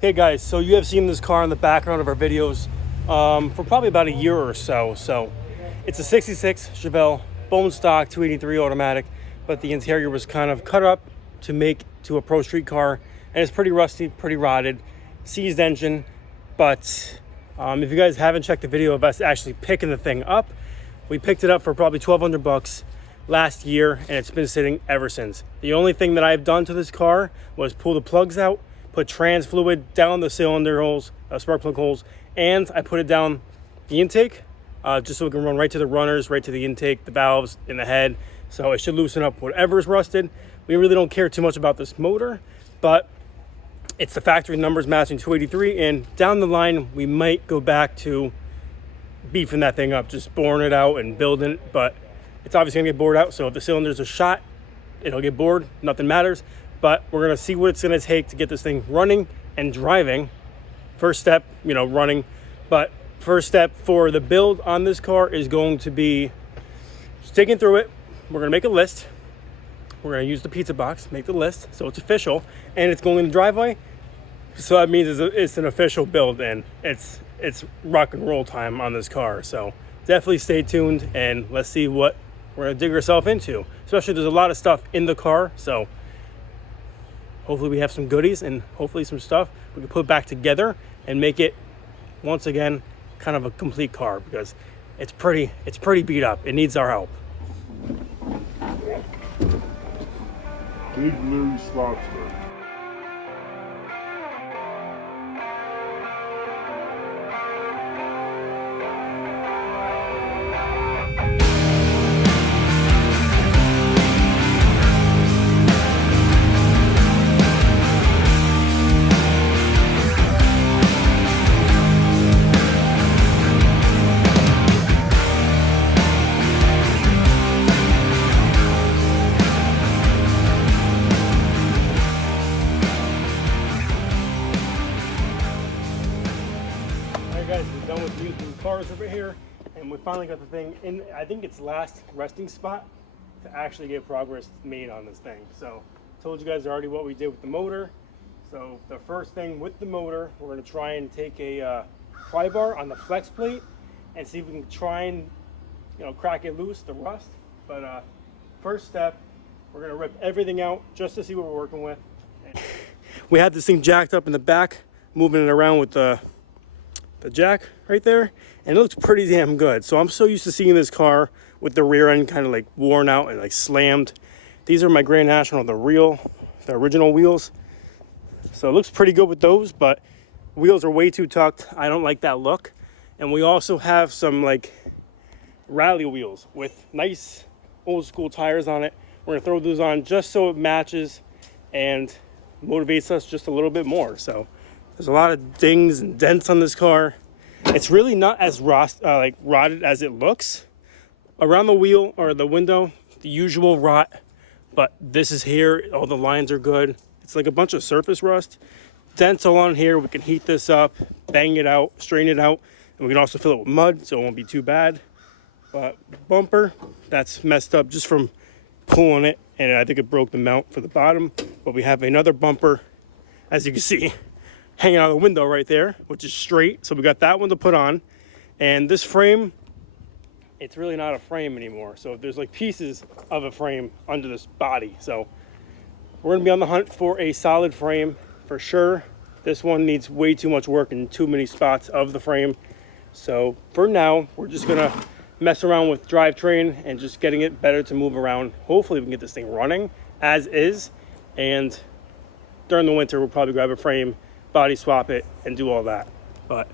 Hey guys, so you have seen this car in the background of our videos for probably about a year or so. So it's a 66 Chevelle bone stock 283 automatic, but the interior was kind of cut up to make to a pro street car, and it's pretty rusty, pretty rotted, seized engine. But if you guys haven't checked the video of us actually picking the thing up, we picked it up for probably $1,200 last year, and it's been sitting ever since. The only thing that I've done to this car was pull the plugs out, put trans fluid down the cylinder holes, spark plug holes, and I put it down the intake just so it can run right to the runners, right to the intake, the valves in the head. So it should loosen up whatever's rusted. We really don't care too much about this motor, but it's the factory numbers matching 283, and down the line we might go back to beefing that thing up, just boring it out and building it, but it's obviously gonna get bored out. So if the cylinders are shot, it'll get bored, nothing matters. But we're gonna see what it's gonna take to get this thing running and driving. First step, running. But first step for the build on this car is going to be sticking through it. We're gonna make a list. We're gonna use the pizza box, make the list, so it's official, and it's going in the driveway. So that means it's an official build, and it's rock and roll time on this car. So definitely stay tuned, and let's see what we're gonna dig ourselves into. Especially there's a lot of stuff in the car, so hopefully we have some goodies and hopefully some stuff we can put back together and make it, once again, kind of a complete car, because it's pretty beat up. It needs our help. Big Larry Slopster. Guys, we're done with using the cars over here, and we finally got the thing in, I think its last resting spot to actually get progress made on this thing. So told you guys already what we did with the motor. So the first thing with the motor, we're going to try and take a pry bar on the flex plate and see if we can try and crack it loose, the rust. But first step, we're going to rip everything out just to see what we're working with. We had this thing jacked up in the back, moving it around with the jack right there, and it looks pretty damn good. So I'm so used to seeing this car with the rear end kind of like worn out and like slammed. These are my Grand National, the original wheels. So it looks pretty good with those, but wheels are way too tucked. I don't like that look. And we also have some like rally wheels with nice old school tires on it. We're gonna throw those on just so it matches and motivates us just a little bit more. So there's a lot of dings and dents on this car. It's really not as rotted as it looks. Around the wheel or the window, the usual rot, but this is here, all the lines are good. It's like a bunch of surface rust. Dents all on here, we can heat this up, bang it out, strain it out, and we can also fill it with mud, so it won't be too bad. But bumper, that's messed up just from pulling it, and I think it broke the mount for the bottom. But we have another bumper, as you can see, hanging out of the window right there, which is straight. So we got that one to put on. And this frame, it's really not a frame anymore. So there's like pieces of a frame under this body. So we're gonna be on the hunt for a solid frame for sure. This one needs way too much work in too many spots of the frame. So for now, we're just gonna mess around with drivetrain and just getting it better to move around. Hopefully we can get this thing running as is. And during the winter, we'll probably grab a frame, body swap it, and do all that. But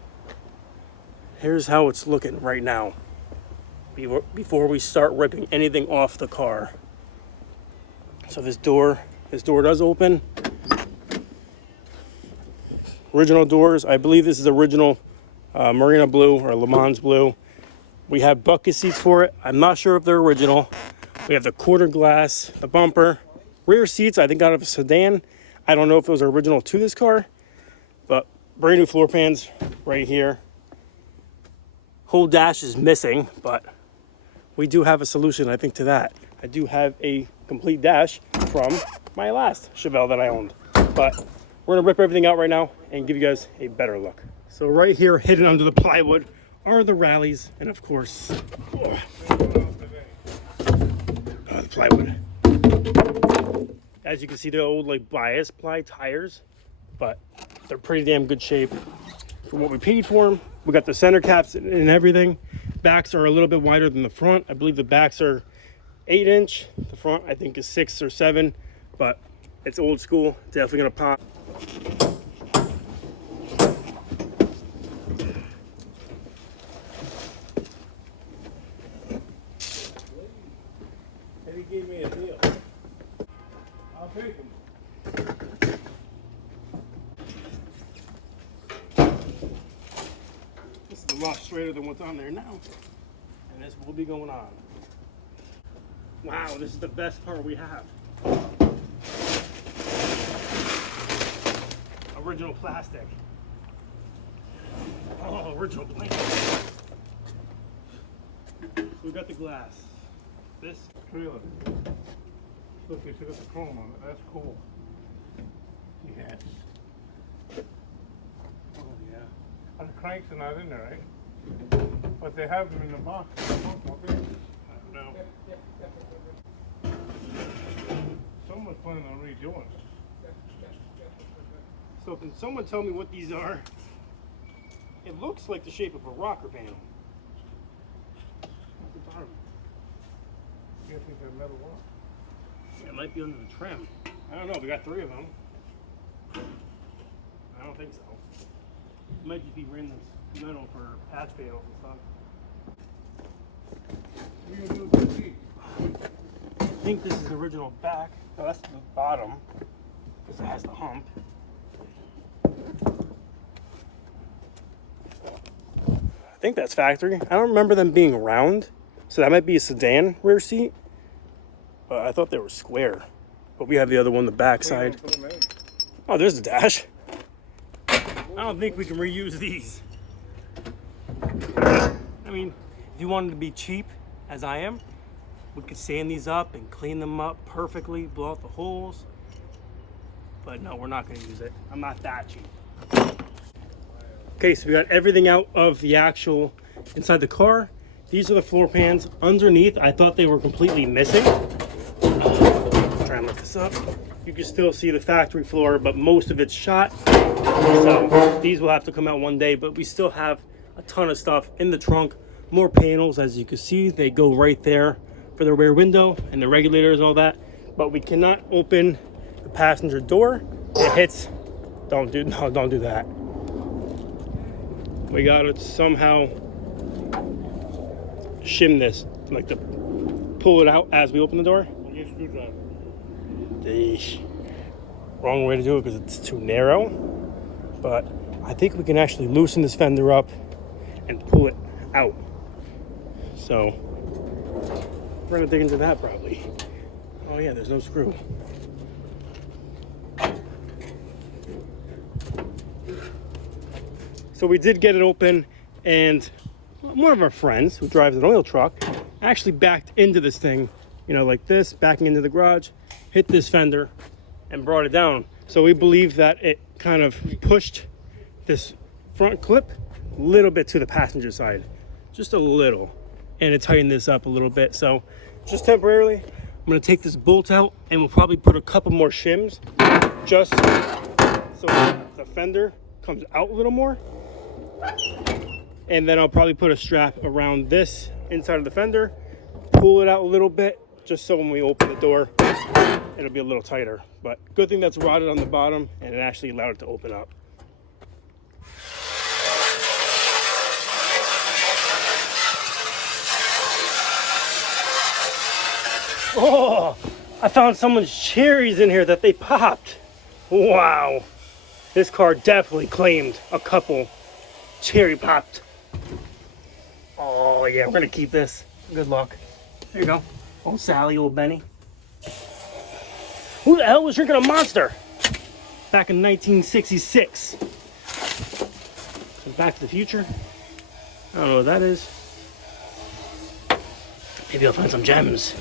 here's how it's looking right now before we start ripping anything off the car. So this door does open. Original doors. I believe this is original Marina blue or Le Mans blue. We have bucket seats for it. I'm not sure if they're original. We have the quarter glass, the bumper, rear seats, I think out of a sedan. I don't know if those are original to this car. But brand new floor pans right here. Whole dash is missing, but we do have a solution, I think, to that. I do have a complete dash from my last Chevelle that I owned. But We're gonna rip everything out right now and give you guys a better look. So right here, hidden under the plywood, are the rallies, and of course, the plywood. As you can see, they're old like bias ply tires, but they're pretty damn good shape for what we paid for them. We got the center caps and everything. Backs are a little bit wider than the front. I believe the backs are 8-inch. The front I think is 6 or 7, but it's old school. Definitely gonna pop. And he gave me a deal. I'll take him. This is a lot straighter than what's on there now, and this will be going on. Wow, this is the best part we have. Original plastic. Oh, original blanket. So we got the glass. This Trailer. Look, they still got the chrome on it. That's cool. Yes. Oh, yeah. And the cranks are not in there, right? But they have them in the box. I don't know. Someone's planning on redoing it. So can someone tell me what these are? It looks like the shape of a rocker panel. At the bottom. You think they're metal one? It might be under the trim. I don't know. We got 3 of them. I don't think so. It might just be random metal for patch panels and stuff. What are you gonna do with these? I think this is the original back. No, that's the bottom. Because it has the hump. I think that's factory. I don't remember them being round. So that might be a sedan rear seat. But I thought they were square. But we have the other one, the back side. Put them in. Oh, there's the dash. I don't think we can reuse these. I mean, if you wanted to be cheap, as I am, we could sand these up and clean them up perfectly, blow out the holes. But no, we're not going to use it. I'm not that cheap. Okay, so we got everything out of the actual inside the car. These are the floor pans. Underneath, I thought they were completely missing. Try and lift this up. You can still see the factory floor, but most of it's shot. So these will have to come out one day, but we still have a ton of stuff in the trunk. More panels, as you can see, they go right there for the rear window and the regulators, all that. But we cannot open the passenger door. It hits. Don't do that. We gotta somehow shim this, like to pull it out as we open the door. Get a screwdriver. Eesh. Wrong way to do it because it's too narrow. But I think we can actually loosen this fender up and pull it out. So we're gonna dig into that probably. Oh yeah, there's no screw. So we did get it open, and one of our friends who drives an oil truck actually backed into this thing, you know, like this, backing into the garage, hit this fender and brought it down. So we believe that it kind of pushed this front clip a little bit to the passenger side, just a little, and it tightened this up a little bit. So just temporarily, I'm gonna take this bolt out and we'll probably put a couple more shims just so the fender comes out a little more. And then I'll probably put a strap around this inside of the fender, pull it out a little bit, just so when we open the door, it'll be a little tighter. But good thing that's rotted on the bottom and it actually allowed it to open up. Oh, I found someone's cherries in here that they popped. Wow. This car definitely claimed a couple cherry popped. Oh yeah, we're gonna keep this. Good luck. There you go. Old Sally, old Benny. Who the hell was drinking a Monster back in 1966? Back to the Future. I don't know what that is. Maybe I'll find some gems.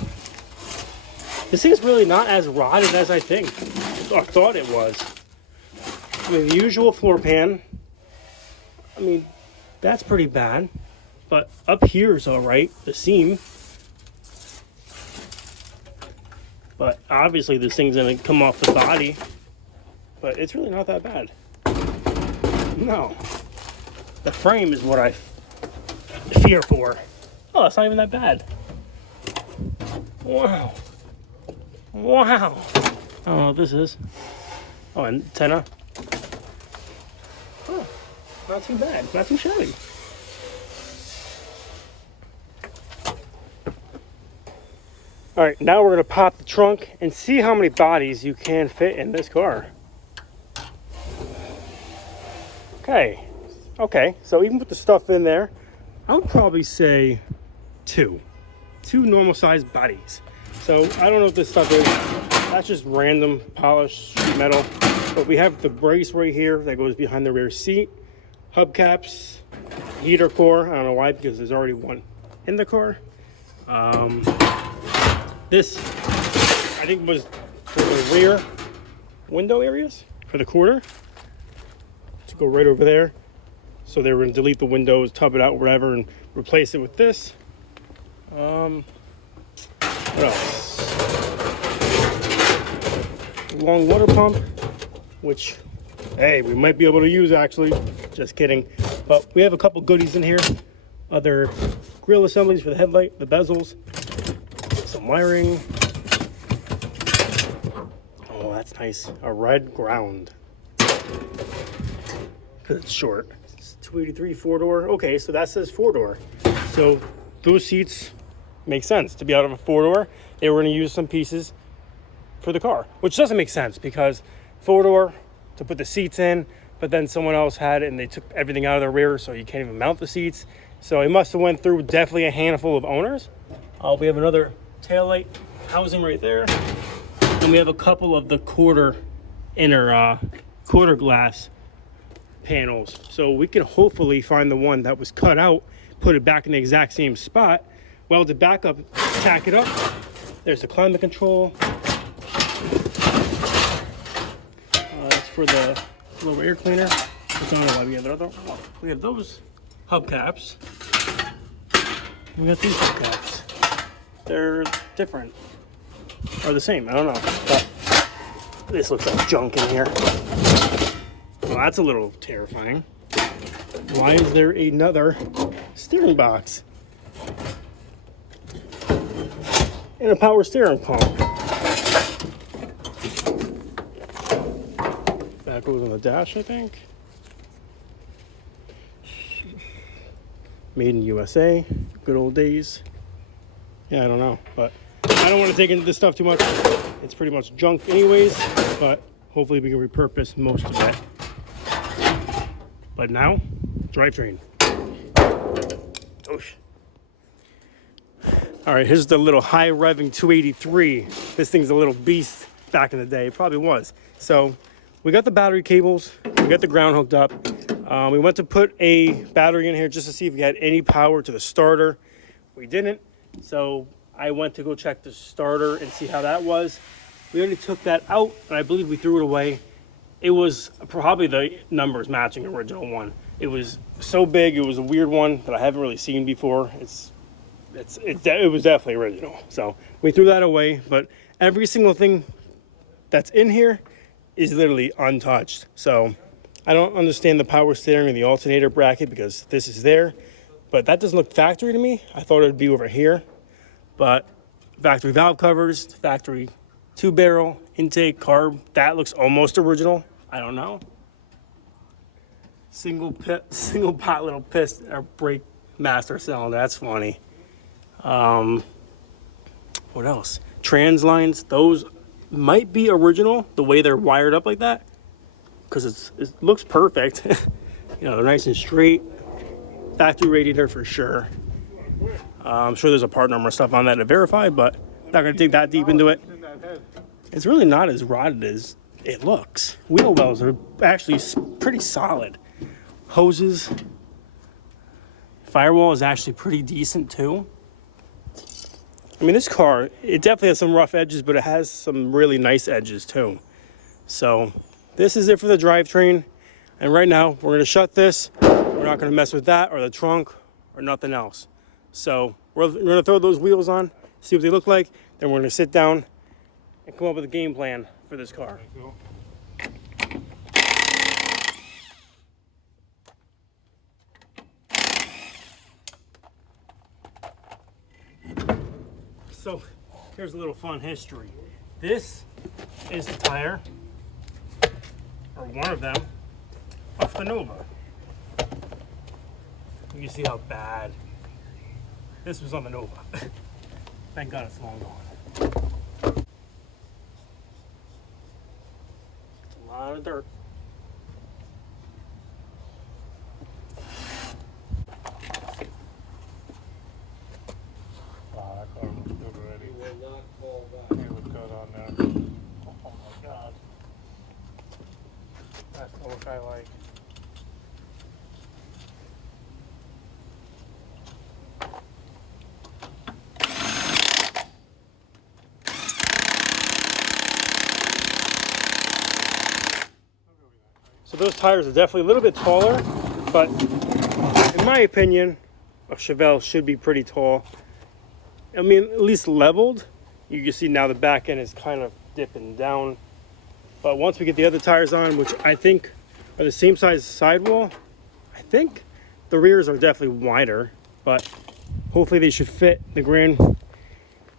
This thing's really not as rotted as I thought it was. mean, the usual floor pan. I mean, that's pretty bad. But up here is all right, the seam. But obviously this thing's gonna come off the body. But it's really not that bad. No. The frame is what I fear for. Oh, it's not even that bad. Wow. Wow. I don't know what this is. Oh, antenna. Oh, not too bad. Not too shabby. All right, now we're gonna pop the trunk and see how many bodies you can fit in this car. Okay, so even with the stuff in there, I would probably say two normal sized bodies. So I don't know what this stuff is. That's just random polished sheet metal. But we have the brace right here that goes behind the rear seat, hubcaps, heater core. I don't know why, because there's already one in the car. This, I think, was for the rear window areas for the quarter. To go right over there. So they were going to delete the windows, tub it out, whatever, and replace it with this. What else? Long water pump, which, hey, we might be able to use actually. Just kidding. But we have a couple goodies in here. Other grill assemblies for the headlight, the bezels, some wiring. Oh, that's nice. A red ground. Because it's short. It's 283 4-door. Okay, so that says 4-door. So those seats make sense to be out of a 4-door. They were going to use some pieces for the car, which doesn't make sense because 4-door to put the seats in, but then someone else had it and they took everything out of the rear, so you can't even mount the seats. So it must have went through definitely a handful of owners. We have another taillight housing right there, and we have a couple of the inner quarter glass panels. So we can hopefully find the one that was cut out, put it back in the exact same spot, weld it back up, tack it up. There's the climate control. That's for the lower air cleaner. I don't know why we have another. Oh, we have those hubcaps. We got these hubcaps. They're different. Or the same, I don't know. But this looks like junk in here. Well, that's a little terrifying. Why is there another steering box? And a power steering pump. That goes on the dash, I think. Made in USA. Good old days. Yeah, I don't know. But I don't want to take into this stuff too much. It's pretty much junk anyways. But hopefully we can repurpose most of it. But now, drivetrain. Oosh. All right, here's the little high revving 283. This thing's a little beast back in the day. It probably was. So we got the battery cables. We got the ground hooked up. We went to put a battery in here just to see if we had any power to the starter. We didn't. So I went to go check the starter and see how that was. We already took that out, and I believe we threw it away. It was probably the numbers matching the original one. It was so big, it was a weird one that I haven't really seen before. It was definitely original. So we threw that away, but every single thing that's in here is literally untouched. So I don't understand the power steering and the alternator bracket because this is there, but that doesn't look factory to me. I thought it would be over here, but factory valve covers, factory 2-barrel intake carb, that looks almost original. I don't know. Single pot little piston or brake master cylinder. That's funny. What else? Trans lines. Those might be original. The way they're wired up like that, because it looks perfect. You know, they're nice and straight. Factory radiator for sure. I'm sure there's a part number stuff on that to verify, but not gonna dig that deep into it. It's really not as rotted as it looks. Wheel wells are actually pretty solid. Hoses. Firewall is actually pretty decent too. I mean, this car, it definitely has some rough edges, but it has some really nice edges too. So this is it for the drivetrain. And right now, we're going to shut this. We're not going to mess with that or the trunk or nothing else. So we're going to throw those wheels on, see what they look like. Then we're going to sit down and come up with a game plan for this car. So here's a little fun history. This is the tire, or one of them, off the Nova. You can see how bad this was on the Nova. Thank God it's long gone. It's a lot of dirt. Wow, that car looks good already. You will not fall back. It looks good on there. Oh my God. That's the look I like. So those tires are definitely a little bit taller, but in my opinion, a Chevelle should be pretty tall. I mean, at least leveled. You can see now the back end is kind of dipping down. But once we get the other tires on, which I think are the same size sidewall, I think the rears are definitely wider, but hopefully they should fit. The Grand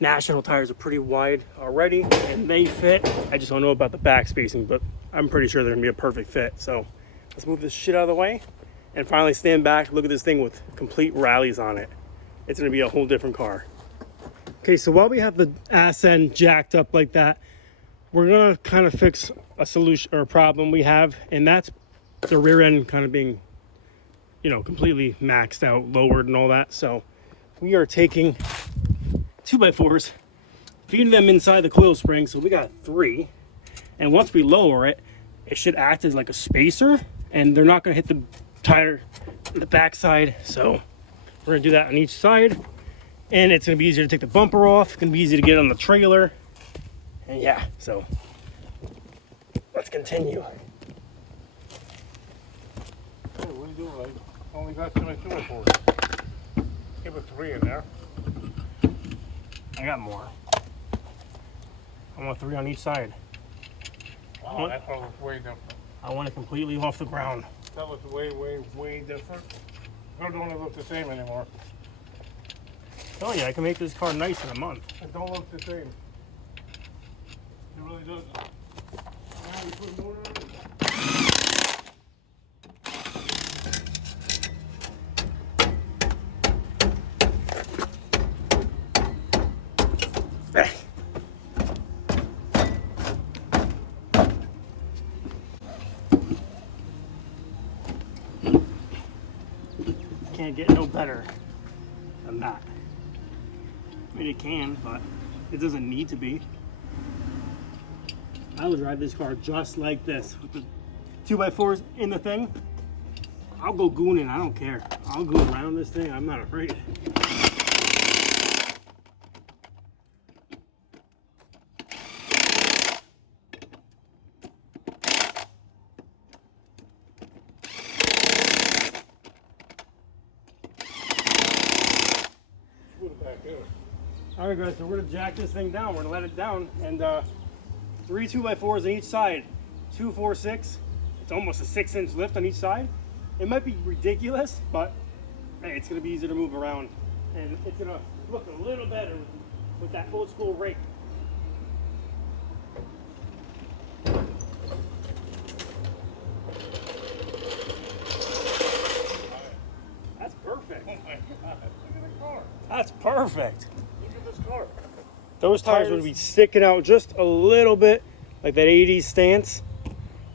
National tires are pretty wide already, and they fit. I just don't know about the back spacing, but I'm pretty sure they're gonna be a perfect fit. So let's move this shit out of the way and finally stand back, look at this thing with complete rallies on it. It's gonna be a whole different car. Okay, so while we have the ass end jacked up like that, we're gonna kind of fix a solution or a problem we have, and that's the rear end kind of being, you know, completely maxed out, lowered and all that. So we are taking 2x4s, feeding them inside the coil spring. So we got 3. And once we lower it, it should act as like a spacer, and they're not gonna hit the tire on the backside. So we're gonna do that on each side, and it's gonna be easier to take the bumper off. It's gonna be easy to get on the trailer. And yeah, so let's continue. Hey, what are you doing? I only got 2x4s. Give us 3 in there. I got more. I want 3 on each side. Wow, that one looks way different. I want it completely off the ground. That looks way, way, way different. They don't look the same anymore. Oh yeah, I can make this car nice in a month. It don't look the same. It really doesn't. Now we put more on it. Can't get no better than that. I mean, it can, but it doesn't need to be. I will drive this car just like this with the 2x4s in the thing. I'll go gooning, I don't care. I'll go around this thing, I'm not afraid. All right, guys, so we're gonna jack this thing down. We're gonna let it down, and 3 2x4s on each side, 2, 4, 6. It's almost a 6-inch lift on each side. It might be ridiculous, but hey, it's gonna be easier to move around, and it's gonna look a little better with that old school rake. That's perfect. Oh my God, look at the car. That's perfect. Look at this car. Those tires would be sticking out just a little bit, like that 80s stance,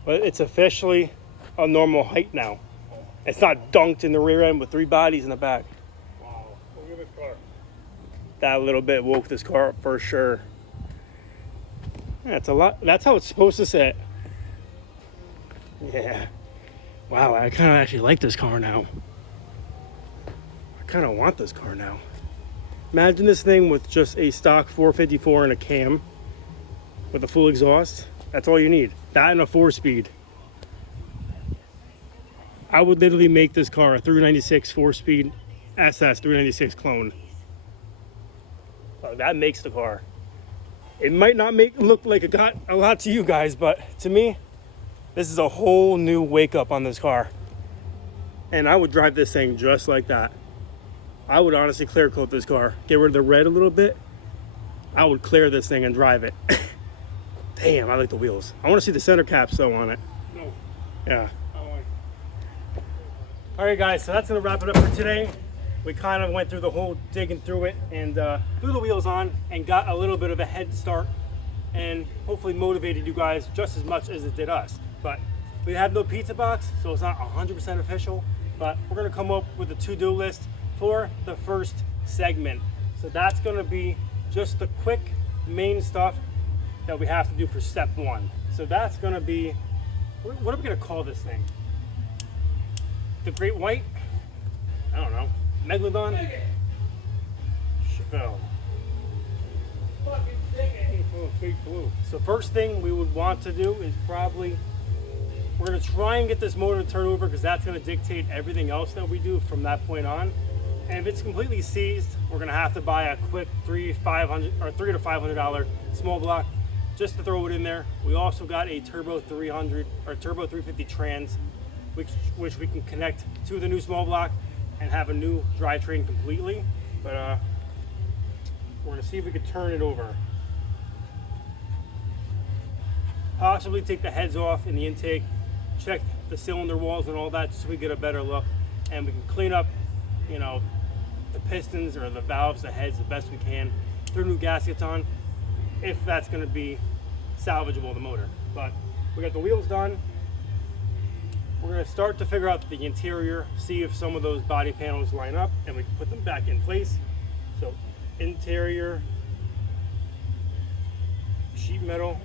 but it's officially a normal height now. It's not dunked in the rear end with 3 bodies in the back. Wow, look at this car. That little bit woke this car up for sure. That's a lot. That's how it's supposed to sit. Yeah. Wow, I kind of actually like this car now. I kind of want this car now. Imagine this thing with just a stock 454 and a cam with a full exhaust. That's all you need. That and a 4-speed. I would literally make this car a 396 4-speed SS 396 clone. That makes the car. It might not look like it got a lot to you guys, but to me, this is a whole new wake up on this car. And I would drive this thing just like that. I would honestly clear coat this car. Get rid of the red a little bit. I would clear this thing and drive it. Damn, I like the wheels. I want to see the center caps though on it. No. Yeah. I like All right, guys, so that's gonna wrap it up for today. We kind of went through the whole digging through it and threw the wheels on and got a little bit of a head start and hopefully motivated you guys just as much as it did us. But we have no pizza box, so it's not 100% official, but we're gonna come up with a to-do list for the first segment. So that's gonna be just the quick main stuff that we have to do for step 1. So that's gonna be, what are we gonna call this thing? The Great White? I don't know. Megalodon? Chevelle. oh, big blue. So first thing we would want to do is probably, we're gonna try and get this motor to turn over because that's gonna dictate everything else that we do from that point on. And if it's completely seized, we're gonna have to buy a quick $300 to $500 small block just to throw it in there. We also got a turbo 300 or turbo 350 trans, which we can connect to the new small block and have a new drivetrain completely. But we're gonna see if we can turn it over. Possibly take the heads off in the intake, check the cylinder walls and all that so we get a better look, and we can clean up, you know, the pistons or the valves, the heads the best we can, throw new gaskets on, if that's gonna be salvageable, the motor. But we got the wheels done. We're gonna start to figure out the interior, see if some of those body panels line up and we can put them back in place. So interior, sheet metal.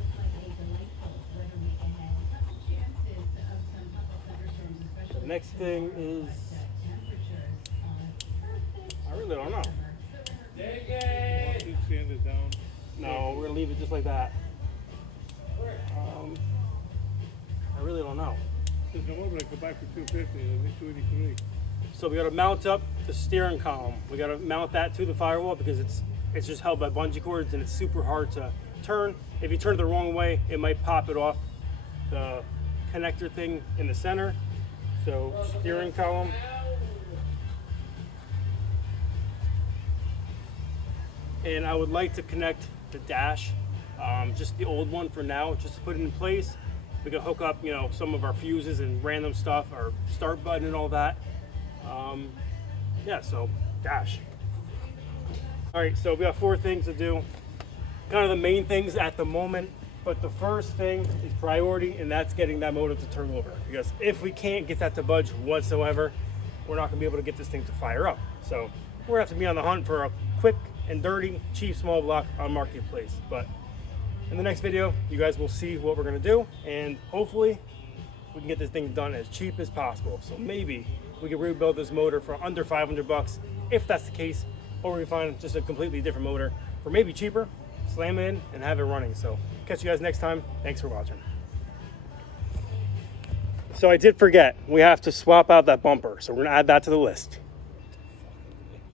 The next thing is, I really don't know. You sand it down. No, we're gonna leave it just like that. I really don't know. There's no more, but I go back for 250 and then 283. So we gotta mount up the steering column. We gotta mount that to the firewall because it's just held by bungee cords and it's super hard to turn. If you turn it the wrong way, it might pop it off the connector thing in the center. So steering column. And I would like to connect the dash, just the old one for now, just to put it in place. We can hook up, you know, some of our fuses and random stuff, our start button and all that. Yeah, so dash. All right, so we got 4 things to do. Kind of the main things at the moment, but the first thing is priority, and that's getting that motor to turn over. Because if we can't get that to budge whatsoever, we're not gonna be able to get this thing to fire up. So we're gonna have to be on the hunt for a quick and dirty, cheap small block on Marketplace. But in the next video, you guys will see what we're gonna do, and hopefully we can get this thing done as cheap as possible. So maybe we can rebuild this motor for under 500 bucks, if that's the case, or we find just a completely different motor for maybe cheaper, slam it in and have it running. So catch you guys next time. Thanks for watching. So I did forget, we have to swap out that bumper. So we're gonna add that to the list.